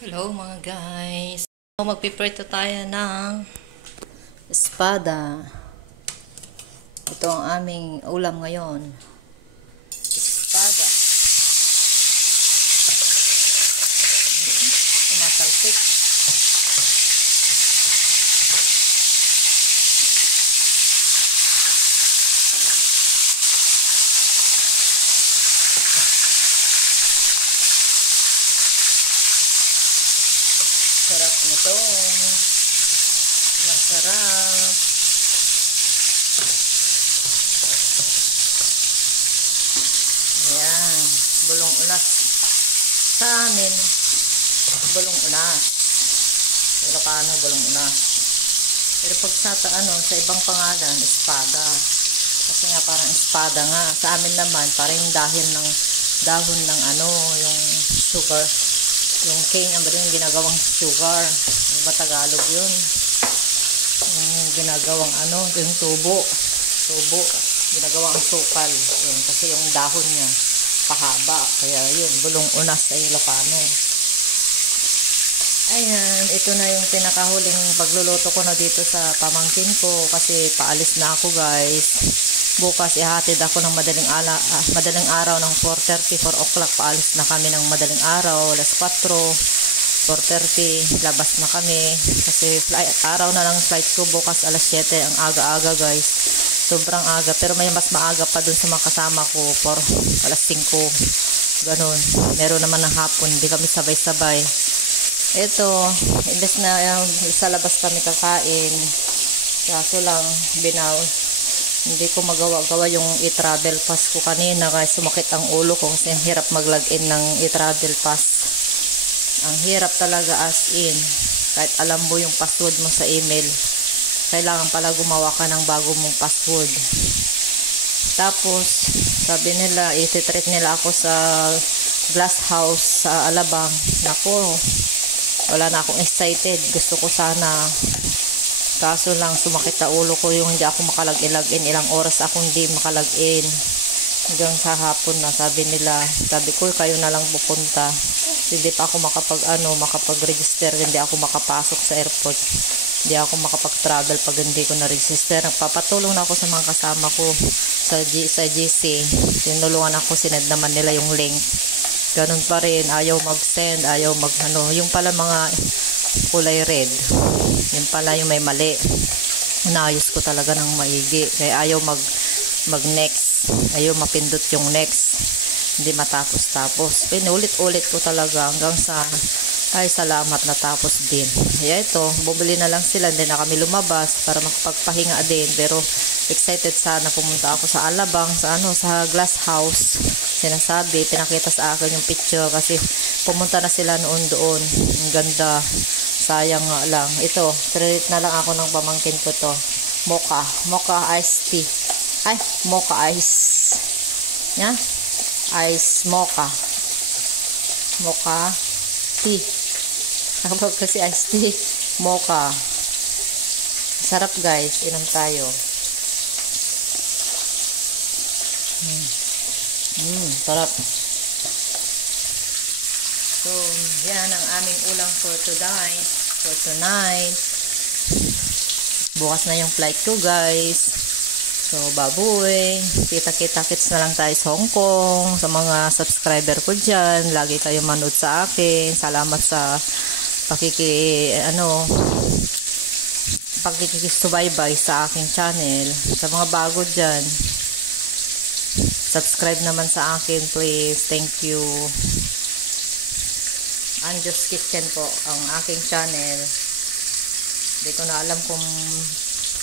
Hello mga guys. So, magpiprito tayo ng espada. Ito ang aming ulam ngayon. Espada. Tumatalsik. Sarap nito. Masarap. Ayan. Bulong unas. Sa amin, bulong unas. Pero paano bulong unas? Pero pag sa ibang pangalan, espada. Kasi nga parang espada nga. Sa amin naman, parang yung dahon ng yung sugar. Yung cane, ang yung ginagawang sugar. Ano ba Tagalog yun? Yung ginagawang yung tubo. Tubo. Ginagawang sukal. Yun, kasi yung dahon niya, pahaba. Kaya yun, bulong unas ay Ilocano. Ayan, ito na yung pinakahuling pagluluto ko na dito sa pamangkin ko. Kasi paalis na ako guys. Bukas ihatid ako ng madaling araw ng 4:30, 4 o'clock. Paalis na kami ng madaling araw, alas 4, 4:30, labas na kami. Kasi araw na lang flight ko bukas alas 7, ang aga-aga guys. Sobrang aga, pero may mas maaga pa dun sa mga kasama ko, alas 5, ganun. Meron naman ng hapon, hindi kami sabay-sabay. Ito, imbes na sa labas kami kakain, kaso lang hindi ko magawa yung i-travel pass ko kanina kasi sumakit ang ulo ko kasi ang hirap mag-login ng i-travel pass. Ang hirap talaga as in. Kahit alam mo yung password mo sa email, kailangan pala gumawa ka ng bago mong password. Tapos, sabi nila, iti-treat nila ako sa glass house sa Alabang. Naku, wala na akong excited. Gusto ko sana. Kaso lang sumakit na ulo ko yung hindi ako makalag-in. Ilang oras ako hindi makalag-in. Hanggang sa hapon na sabi ko kayo na lang pupunta. Hindi pa ako makapag-register, hindi ako makapasok sa airport. Hindi ako makapag-travel pag hindi ko na-register. Nagpapatulong na ako sa mga kasama ko sa GC. Tinulungan ako, sinend naman nila yung link. Ganun pa rin, ayaw mag-send, yung pala mga kulay red. Yung pala yung may mali. Naayos ko talaga ng maigi. Kaya ayaw mag-next. Ayaw mapindot yung next. Hindi matapos-tapos. Pinulit-ulit ko talaga hanggang sa salamat natapos din. Kaya ito, bumili na lang sila. Hindi na kami lumabas para makapagpahinga din. Pero excited sana pumunta ako sa Alabang, sa glass house. Pinakita sa akin yung picture kasi pumunta na sila noon doon. Ang ganda. Sayang nga lang. Ito, treat na lang ako ng pamangkin ko to. Mocha iced tea. Mocha ice. Yan. Ice mocha. Mocha tea. Kapag kasi iced tea, mocha. Sarap guys. Inom tayo. Sarap. So, yan ang aming ulam for tonight. Bukas na yung flight ko guys. So, baboy. Kita-kits na lang tayo sa Hong Kong. Sa mga subscriber ko dyan. Lagi kayo manood sa akin. Salamat sa pakikisubaybay sa aking channel. Sa mga bago dyan, subscribe naman sa akin please. Thank you. Anjo's Kitchen po ang aking channel. Hindi ko na alam kung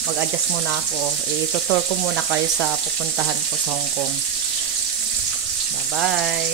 mag-adjust muna ako. Itutur ko muna kayo sa pupuntahan ko sa Hong Kong. Bye bye.